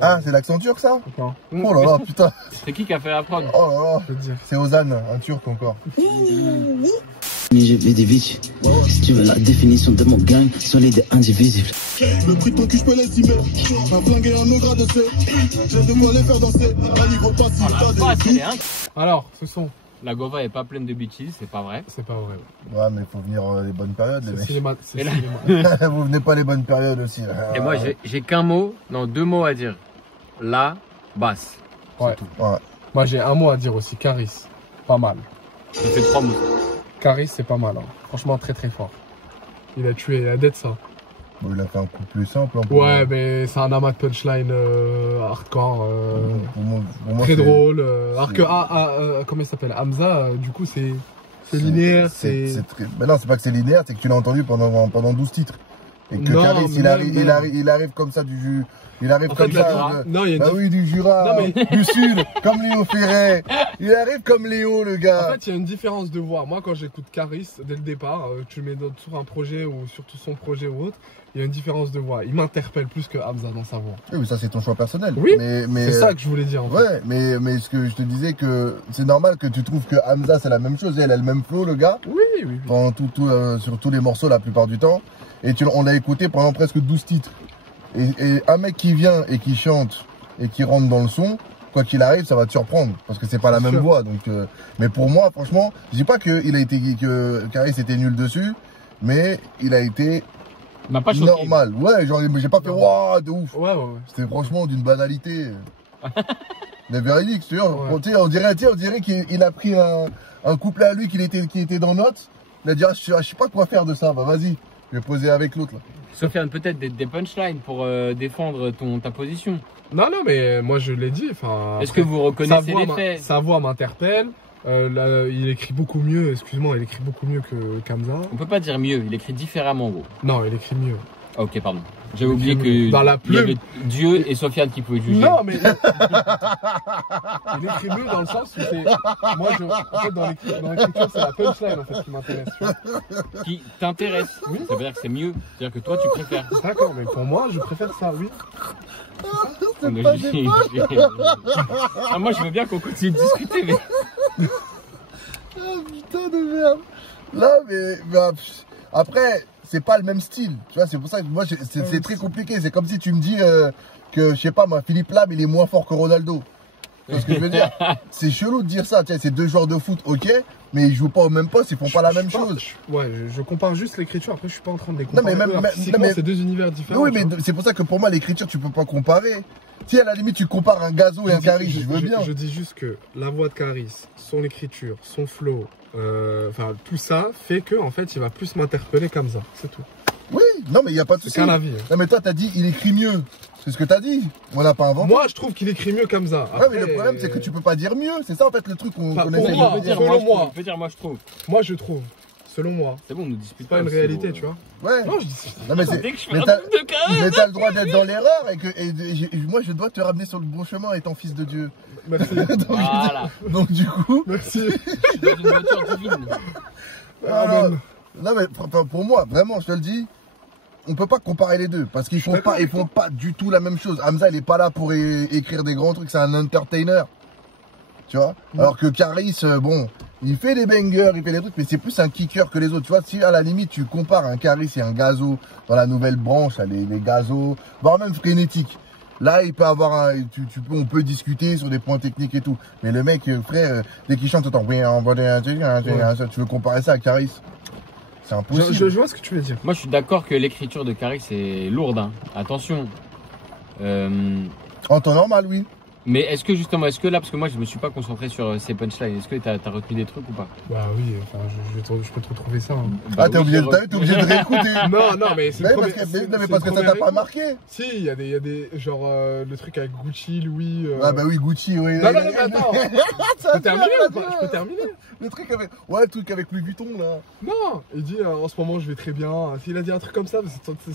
Ah, c'est l'accent turc, ça? Non. Oh là là, putain. C'est qui a fait la prod? Oh là là. C'est Ozan, un turc encore. J'ai vu des vies. Si tu veux la définition de mon gang, solide et indivisible. Le prix de ton cul, je peux l'estimer. Un flingue et un ogre de C. J'ai de quoi les faire danser. Un niveau passif. Alors, ce son. La Gova est pas pleine de bitches, c'est pas vrai. C'est pas vrai. Ouais, mais il faut venir les bonnes périodes, les mecs. Vous venez pas les bonnes périodes aussi. Et moi, j'ai deux mots à dire. La basse. Ouais. Moi, j'ai un mot à dire aussi. Karis. Pas mal. Ça fait 3 mots. Karis, c'est pas mal. Hein. Franchement, très très fort. Il a tué la dette, ça. Bon, il a fait un coup plus simple. Ouais, mais c'est un amas de punchline hardcore. Pour moi, très drôle. Alors que, comment il s'appelle? Hamza, du coup, c'est linéaire. Mais non, c'est pas que c'est linéaire, c'est que tu l'as entendu pendant 12 titres. Et que Karis, il arrive comme ça du jus. Il arrive comme ça. Oui, du Jura, du Sud, comme Léo Ferret. Il arrive comme Léo, le gars. En fait, il y a une différence de voix. Moi, quand j'écoute Karis, dès le départ, tu le mets sur un projet ou surtout son projet ou autre, il y a une différence de voix. Il m'interpelle plus que Hamza dans sa voix. Oui, mais ça, c'est ton choix personnel. Oui, c'est ça que je voulais dire. En fait. Mais ce que je te disais, que c'est normal que tu trouves que Hamza, c'est la même chose. Elle a le même flow, le gars. Oui. Sur tous les morceaux, la plupart du temps. Et on l'a écouté pendant presque 12 titres. Et un mec qui vient et qui chante et qui rentre dans le son, quoi qu'il arrive, ça va te surprendre parce que c'est pas la même voix. Donc, mais pour moi, franchement, je dis pas que Karis était nul dessus, mais il a été normal. Ouais, genre, j'ai pas fait waouh de ouf. Ouais. C'était franchement d'une banalité. Mais véridique, tu vois. Ouais. On dirait qu'il a pris un couplet à lui qui était dans Notes. Il a dit, je sais pas quoi faire de ça. Bah vas-y, je vais poser avec l'autre là. Sofiane, peut-être des punchlines pour défendre ta position. Non, mais moi je l'ai dit. Est-ce que vous reconnaissez les faits? Sa voix m'interpelle. Il écrit beaucoup mieux, il écrit beaucoup mieux que Hamza. On peut pas dire mieux, il écrit différemment, gros. Non, il écrit mieux. Ok, pardon. J'avais oublié que il y avait Dieu et Sofiane qui pouvaient juger. Non, mais il écrit mieux dans le sens où c'est. Moi, en fait, dans l'écriture, c'est la punchline en fait qui m'intéresse. Qui t'intéresse? Oui. Ça veut dire que c'est mieux. C'est-à-dire que toi, tu préfères. D'accord, mais pour moi, je préfère ça, oui. Moi, je veux bien qu'on continue de discuter, mais. Putain de merde. Là, mais après. C'est pas le même style, tu vois, c'est pour ça que moi c'est très compliqué. C'est comme si tu me dis que, je sais pas moi, Philippe Lam il est moins fort que Ronaldo. Tu vois ce que je veux dire? C'est chelou de dire ça, tu sais, c'est deux joueurs de foot, ok, mais ils jouent pas au même poste, ils font pas la même chose. Je compare juste l'écriture, après je suis pas en train de les comparer. Non mais c'est deux univers différents. Oui, mais c'est pour ça que pour moi l'écriture tu peux pas comparer. Si à la limite tu compares un Gazo et un Karis, je veux bien. Je dis juste que la voix de Karis, son écriture, son flow, tout ça fait que en fait il va plus m'interpeller comme ça, c'est tout. Oui, non mais il y a pas de souci. C'est qu'un avis. Non mais toi t'as dit il écrit mieux. C'est ce que t'as dit. On l'a pas inventé. Moi je trouve qu'il écrit mieux comme ça. Après, mais le problème c'est que tu peux pas dire mieux. C'est ça en fait le truc qu'on essaie de dire. Moi je trouve. Moi je trouve. selon moi. C'est bon, on nous dispute pas une réalité, tu vois. Ouais. Non, je dis. Non, mais c'est. Mais t'as le droit d'être dans l'erreur et moi je dois te ramener sur le bon chemin étant fils de Dieu. Merci. Voilà. Donc du coup. Merci. Je suis dans une voiture divine. Non mais pour moi, vraiment, je te le dis, on peut pas comparer les deux parce qu'ils font pas du tout la même chose. Hamza, il est pas là pour écrire des grands trucs, c'est un entertainer. Tu vois. Alors que Caris, bon, il fait des bangers, il fait des trucs, mais c'est plus un kicker que les autres. Tu vois, si à la limite tu compares un Caris et un Gazo dans la nouvelle branche, les Gazo, voire même Frénétique. Là, il peut avoir on peut discuter sur des points techniques et tout. Mais le mec, frère, dès qu'il chante, t'entends, oui, on va tu veux comparer ça à Caris? C'est impossible. Je vois ce que tu veux dire. Moi, je suis d'accord que l'écriture de Caris est lourde. Hein. Attention. En temps normal, oui. Mais est-ce que là, parce que moi, je me suis pas concentré sur ces punchlines, est-ce que t'as retenu des trucs ou pas? Bah oui, enfin, je peux te retrouver ça. Hein. Bah, t'es obligé de réécouter. Non, mais c'est parce que ça t'a pas marqué. Si, il y a des genre le truc avec Gucci, Louis. Ah bah oui, Gucci, oui. Non, attends. Je peux terminer ou pas? Je peux terminer. Le truc avec Louis Vuitton là. Non, il dit en ce moment je vais très bien. S'il a dit un truc comme ça,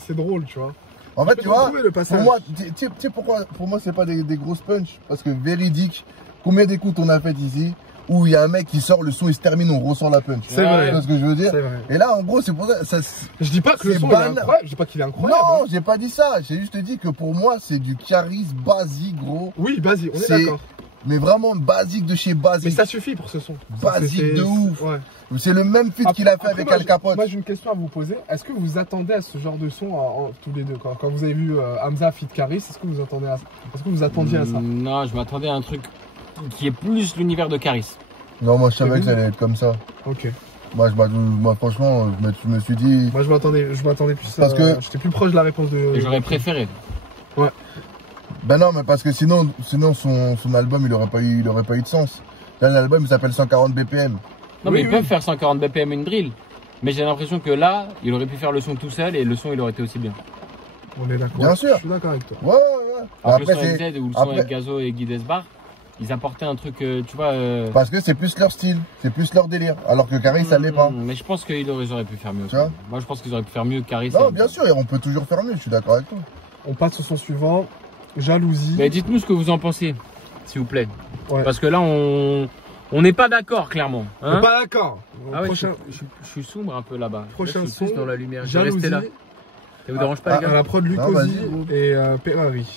c'est drôle, tu vois. En fait, tu vois, pour moi, tu sais pourquoi pour moi c'est pas des grosses punch? Parce que véridique, combien d'écoutes on a fait ici où il y a un mec qui sort, le son il se termine, on ressent la punch. C'est vrai. Tu vois ce que je veux dire? C'est vrai. Et là, en gros, c'est pour ça. Je dis pas que le son est incroyable, je dis pas qu'il est incroyable. Non, j'ai pas dit ça. J'ai juste dit que pour moi, c'est du Caris basique, gros. Oui, basique, on est d'accord. Mais vraiment basique de chez basique. Mais ça suffit pour ce son. Basique de ouf. Ouais. C'est le même feat qu'il a fait avec Al Capote. Moi j'ai une question à vous poser. Est-ce que vous attendez à ce genre de son tous les deux quand vous avez vu Hamza feat Caris, est-ce que vous attendez à ça? Est-ce que vous attendiez à ça? Non, je m'attendais à un truc qui est plus l'univers de Caris. Non, moi je savais que ça allait être comme ça. Ok. Moi franchement, je me suis dit. Moi je m'attendais plus. Parce que j'étais plus proche de la réponse de. Et j'aurais préféré. Ouais. Ben non, mais parce que sinon son album il aurait pas eu de sens. Là l'album il s'appelle 140 BPM. Non mais ils peuvent faire 140 BPM une drill. Mais j'ai l'impression que là, il aurait pu faire le son tout seul et le son il aurait été aussi bien. On est d'accord. Bien sûr. Je suis d'accord avec toi. Ouais. Après, le son avec Z ou le son avec Gazo et Guy Desbar, ils apportaient un truc, tu vois. Parce que c'est plus leur style, c'est plus leur délire. Alors que Caris ça l'est pas. Mais je pense qu'ils auraient pu faire mieux. Tu vois? Moi je pense qu'ils auraient pu faire mieux que Caris. Non, bien sûr, et on peut toujours faire mieux, je suis d'accord avec toi. On passe au son suivant. Jalousie. Mais dites-nous ce que vous en pensez, s'il vous plaît. Ouais. Parce que là, on n'est pas d'accord, clairement. Hein, on n'est pas d'accord. Ah ouais, je suis sombre un peu là-bas. Prochain là, je suis son, plus dans la lumière. Je vais Jalousie. rester là. Ça vous dérange pas, les gars? La prod Lucosi et Perrari.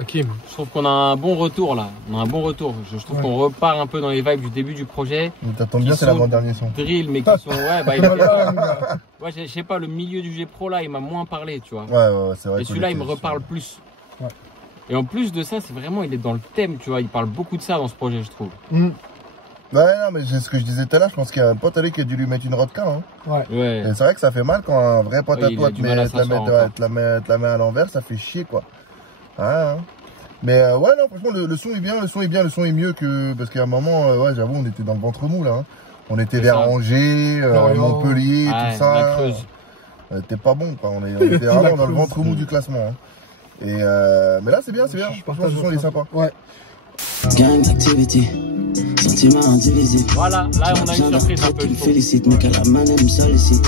Ok. Je trouve qu'on a un bon retour là. On a un bon retour. Je trouve qu'on repart un peu dans les vibes du début du projet. T'attends bien, c'est l'avant-dernier son. Drill, mais qui sont. Ouais, bah, ouais, je sais pas, le milieu du G Pro là, il m'a moins parlé, tu vois. Ouais, c'est vrai. Et celui-là, il me reparle plus. Ouais. Et en plus de ça, c'est vraiment, il est dans le thème, tu vois. Il parle beaucoup de ça dans ce projet, je trouve. Ouais, non, mais c'est ce que je disais tout à l'heure. Je pense qu'il y a un pote à lui qui a dû lui mettre une rodka. Hein. Ouais. Et c'est vrai que ça fait mal quand un vrai pote à toi te la met à l'envers, ça fait chier quoi. Ah, hein. Mais ouais, non, franchement, le son est bien, le son est mieux que. Parce qu'à un moment, ouais, j'avoue, on était dans le ventre mou là. Hein. On était vers Angers, Montpellier, tout ça. La Creuse. C'était pas bon quoi. On était vraiment dans le ventre mou du classement. Hein. Et mais là, c'est bien, c'est bien. Franchement, le son il est sympa. Ouais. Gang d'activity, sentiments indivisés. Voilà, là on a une surprise un peu. Je félicite, mais qu'à la manette me sollicite.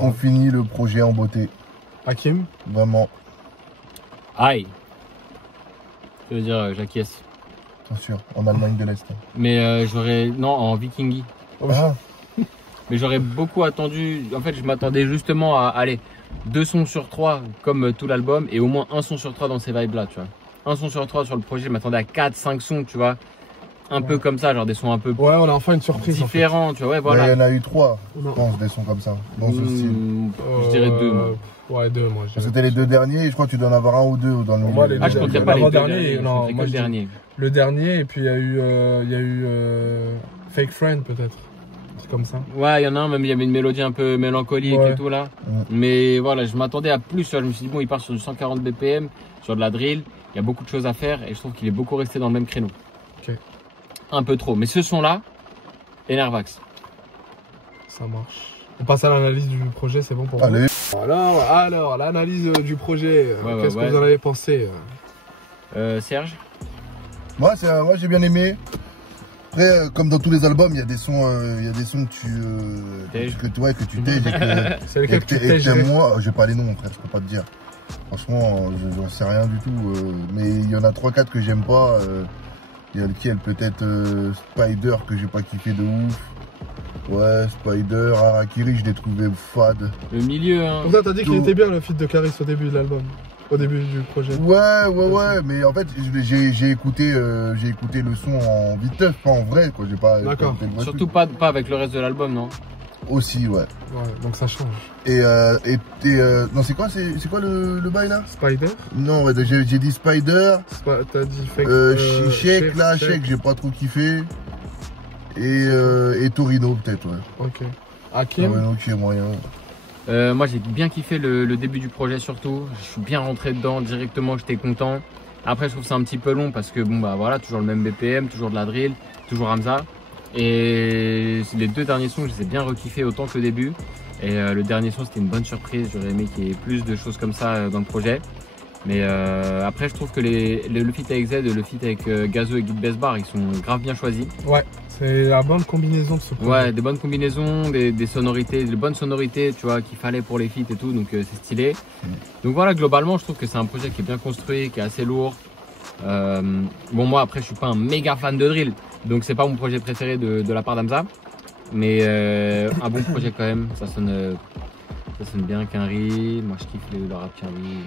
On finit le projet en beauté. Hakim. Vraiment. Aïe. Je veux dire, j'acquiesce. Bien sûr, en Allemagne de l'Est. Mais j'aurais. Non, en Vikingi. Ah. Mais j'aurais beaucoup attendu. En fait, je m'attendais justement à aller 2 sons sur 3 comme tout l'album et au moins 1 son sur 3 dans ces vibes là, tu vois. 1 son sur 3 sur le projet, je m'attendais à 4-5 sons, tu vois. Un peu comme ça, genre des sons un peu. Ouais, on a enfin une surprise. Différents, en fait. Tu vois, ouais, voilà. Il y en a eu 3, je pense, des sons comme ça, dans ce style. Je dirais 2, moi. Ouais, 2, moi. C'était les 2 derniers, et je crois que tu dois en avoir 1 ou 2 dans le milieu. Je compterais pas les 2 derniers. Non, moi, le dernier. Le dernier, et puis il y a eu Fake Friend, peut-être. Comme ça. Ouais, il y en a un, même il y avait une mélodie un peu mélancolique et tout là. Mais voilà, je m'attendais à plus. Je me suis dit, bon, il part sur du 140 BPM, sur de la drill. Il y a beaucoup de choses à faire et je trouve qu'il est beaucoup resté dans le même créneau. Ok. Un peu trop. Mais ce son-là, Enervax. Ça marche. On passe à l'analyse du projet, c'est bon pour vous? Allez. Alors l'analyse du projet, qu'est-ce que vous en avez pensé Serge? Moi j'ai bien aimé. Après, comme dans tous les albums, il y a des sons que tu tèges c'est lequel que tu tèges? Moi, j'ai pas les noms, frère, je peux pas te dire. Franchement, je sais rien du tout. Mais il y en a 3-4 que j'aime pas. Il y a lequel, peut-être Spider que j'ai pas kiffé de ouf. Ouais, Spider, Harakiri, je l'ai trouvé fade. Le milieu, hein. Pourtant, t'as dit qu'il était bien le feat de Caris au début de l'album. Au début du projet. Ouais, mais en fait, j'ai écouté le son en viteuf, pas en vrai, quoi. J'ai pas. D'accord. Surtout pas avec le reste de l'album, non? Aussi, ouais. Ouais, donc ça change. Non, c'est quoi le bail là? Spider? Non, ouais, j'ai dit Spider. T'as dit Fake. Shake, j'ai pas trop kiffé. Et Torino, peut-être, ouais. Ok. Hakim? Torino qui est moyen. Moi j'ai bien kiffé le début du projet surtout, je suis bien rentré dedans directement, j'étais content. Après je trouve c'est un petit peu long parce que bon bah voilà, toujours le même BPM, toujours de la drill, toujours Hamza. Et les deux derniers sons je les ai bien rekiffés autant que le début. Et le dernier son c'était une bonne surprise, j'aurais aimé qu'il y ait plus de choses comme ça dans le projet. Mais après je trouve que le feat avec Z et le feat avec Gazo et Guy Besbar ils sont grave bien choisis. Ouais. C'est la bonne combinaison de ce projet. Ouais, des bonnes combinaisons, des sonorités, des bonnes sonorités, tu vois, qu'il fallait pour les feats et tout, donc c'est stylé. Donc voilà, globalement, je trouve que c'est un projet qui est bien construit, qui est assez lourd. Bon, moi, après, je suis pas un méga fan de drill, donc c'est pas mon projet préféré de la part d'Hamza. Mais un bon projet quand même, ça sonne bien Quinry, moi je kiffe le rap Quinry.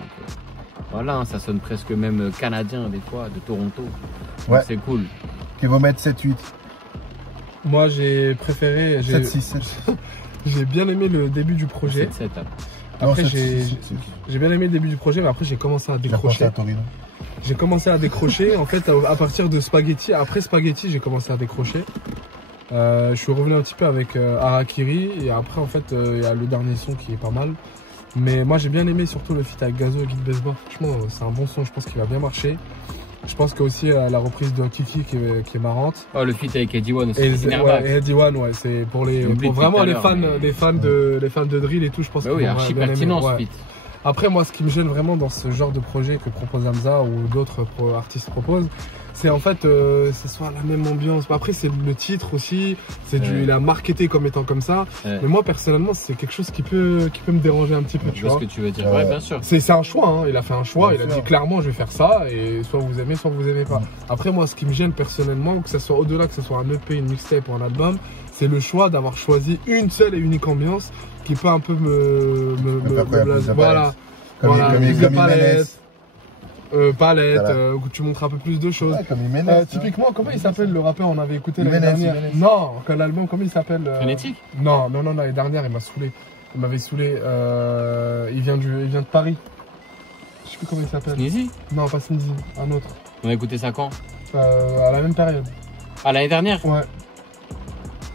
Voilà, hein, ça sonne presque même canadien des fois, de Toronto. Ouais. C'est cool. Qui vont mettre 7-8. Moi j'ai préféré. 7-6. J'ai bien aimé le début du projet. 7-7. Après j'ai bien aimé le début du projet, mais après j'ai commencé à décrocher. J'ai commencé à décrocher en fait à partir de Spaghetti. Après Spaghetti, j'ai commencé à décrocher. Je suis revenu un petit peu avec Harakiri et après en fait il y a le dernier son qui est pas mal. Mais moi j'ai bien aimé surtout le feat avec Gazo et Guy Besbar. Franchement c'est un bon son, je pense qu'il va bien marcher. Je pense que aussi la reprise de Kiki qui est marrante. Oh, le feat avec Eddie One aussi. Et Eddie One, ouais, c'est pour vraiment les fans de drill et tout, je pense. Bah oui, archi pertinent ce feat. Après, moi, ce qui me gêne vraiment dans ce genre de projet que propose Hamza ou d'autres artistes proposent, c'est en fait, c'est soit la même ambiance. Après, c'est le titre aussi. Il a marketé comme étant comme ça. Mais moi, personnellement, c'est quelque chose qui peut me déranger un petit peu. Tu vois ce que tu veux dire. Ouais, bien sûr. C'est un choix. Hein. Il a fait un choix. Bien il a dit clairement, je vais faire ça. Et soit vous aimez, soit vous aimez pas. Après, moi, ce qui me gêne personnellement, que ce soit au-delà, que ce soit un EP, une mixtape ou un album, c'est le choix d'avoir choisi une seule et unique ambiance qui peut un peu voilà. Palette, où tu montres un peu plus de choses. Ouais, typiquement, comment il s'appelle le rappeur on avait écouté l'année dernière? Non, l'album, comment il s'appelle Frénétique? Non, l'année dernière, il m'a saoulé. Il m'avait saoulé. Il vient de Paris. Je sais plus comment il s'appelle. Sneezy? Non, pas Sneezy, un autre. On a écouté ça quand? À la même période. Ah, l'année dernière? Ouais.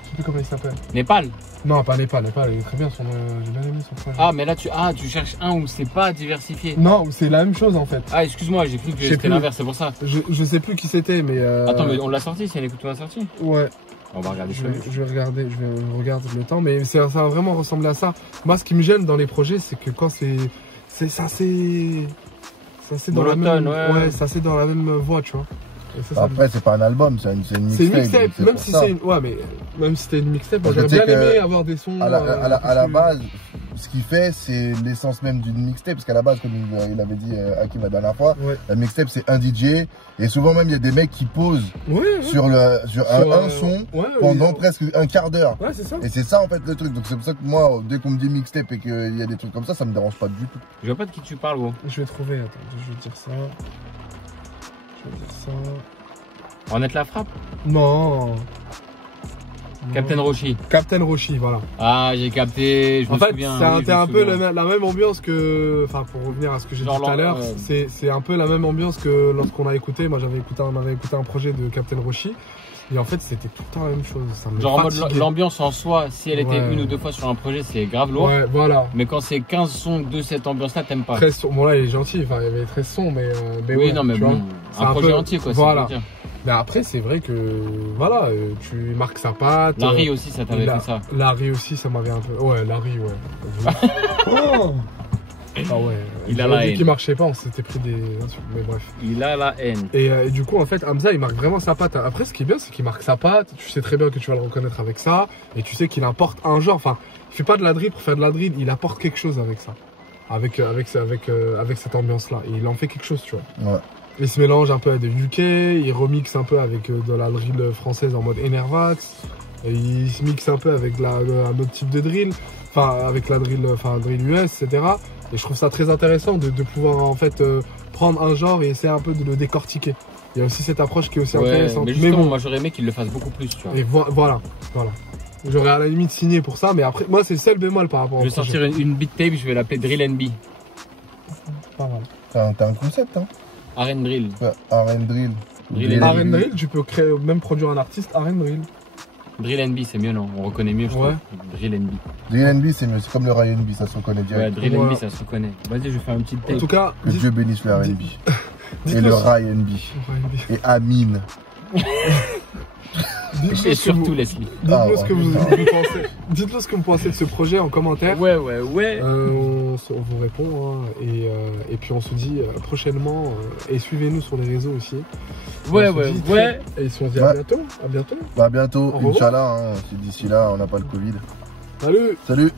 Je sais plus comment il s'appelle. Népal? Non, pas Népal, il est très bien, j'ai bien aimé son projet. Ah, mais là, tu cherches un où c'est pas diversifié. Non, où c'est la même chose en fait. Ah, excuse-moi, j'ai cru que c'était l'inverse, c'est pour ça. Je sais plus qui c'était, mais. Attends, mais on l'a sorti, c'est une écoute qu'on l'a sorti? Ouais. On va regarder je vais regarder le temps, mais ça va vraiment ressembler à ça. Moi, ce qui me gêne dans les projets, c'est que quand c'est dans la même. Ouais, ça c'est dans la même voie, tu vois. Après, c'est pas un album, c'est une mixtape. C'est une mixtape, même si c'est une. Ouais, mais même si c'était une mixtape, j'aurais bien aimé avoir des sons. À la base, ce qu'il fait, c'est l'essence même d'une mixtape. Parce qu'à la base, comme il avait dit Hakim la dernière fois, la mixtape, c'est un DJ. Et souvent, même, il y a des mecs qui posent sur un son pendant presque un quart d'heure. Ouais, c'est ça. Et c'est ça, en fait, le truc. Donc, c'est pour ça que moi, dès qu'on me dit mixtape et qu'il y a des trucs comme ça me dérange pas du tout. Je vois pas de qui tu parles, gros. Je vais trouver, attends, je vais dire ça. On est la frappe? Non. Captain Roshi. Captain Roshi, voilà. Ah, j'ai capté, je me souviens. En fait, c'était un peu la même ambiance que... Enfin, pour revenir à ce que j'ai dit tout à l'heure, c'est un peu la même ambiance que lorsqu'on a écouté. Moi, on avait écouté un projet de Captain Roshi. Et en fait, c'était tout le temps la même chose. Ça me genre en fatiguait. mode l'ambiance en soi, si elle était une ou deux fois sur un projet, c'est grave lourd. Ouais, voilà. Mais quand c'est 15 sons de cette ambiance-là, t'aimes pas. 13 sons. Bon, là, il est gentil. Enfin, il y avait 13 sons, mais oui, ouais, non, mais bon, un projet entier, quoi. Voilà. Mais après, c'est vrai que, voilà, tu marques sa patte. Larry aussi, ça t'avait fait ça. Larry aussi, ça m'avait un peu. Ouais, Larry, ouais. Oh ah ouais. Il a la haine. Qui marchait pas, on s'était pris des insultes, mais bref. Il a la haine. Et du coup, en fait, Hamza, il marque vraiment sa patte. Après, ce qui est bien, c'est qu'il marque sa patte. Tu sais très bien que tu vas le reconnaître avec ça. Et tu sais qu'il apporte un genre. Enfin, il fait pas de la drill pour faire de la drill. Il apporte quelque chose avec ça. Avec cette ambiance-là. Et il en fait quelque chose, tu vois. Ouais. Il se mélange un peu avec des UK. Il remixe un peu avec de la drill française en mode Enervax. Et il se mixe un peu avec un autre type de drill. Enfin, avec la drill, drill US, etc. Et je trouve ça très intéressant de pouvoir en fait prendre un genre et essayer un peu de le décortiquer. Il y a aussi cette approche qui est aussi intéressante. Mais justement, moi j'aurais aimé qu'il le fasse beaucoup plus, tu vois. Et voilà. J'aurais à la limite signé pour ça, mais après, moi c'est le seul bémol par rapport au projet. Je vais sortir une beat tape, je vais l'appeler Drill NB. Pas mal. T'as un concept, hein. R&B Drill. Ouais, R&B Drill. R&B Drill, tu peux créer, même produire un artiste R&B Drill. Drill NB, c'est mieux, non? On reconnaît mieux, je crois. Drill NB. Drill NB, c'est mieux. C'est comme le Ray NB, ça se reconnaît direct. Ouais, Drill NB, ça se reconnaît. Vas-y, je vais faire une petite tape. En tout cas, que Dieu bénisse le R&B. Et le Ray NB. Et Amine. Et surtout Leslie. Dites-nous ce que vous pensez. Dites-nous ce que vous pensez de ce projet en commentaire. Ouais. On vous répond. Hein, et puis on se dit prochainement. Et suivez-nous sur les réseaux aussi. Ouais. Et on se dit à bientôt. À bientôt, Inch'Allah. Hein, si d'ici là on n'a pas le Covid. Salut.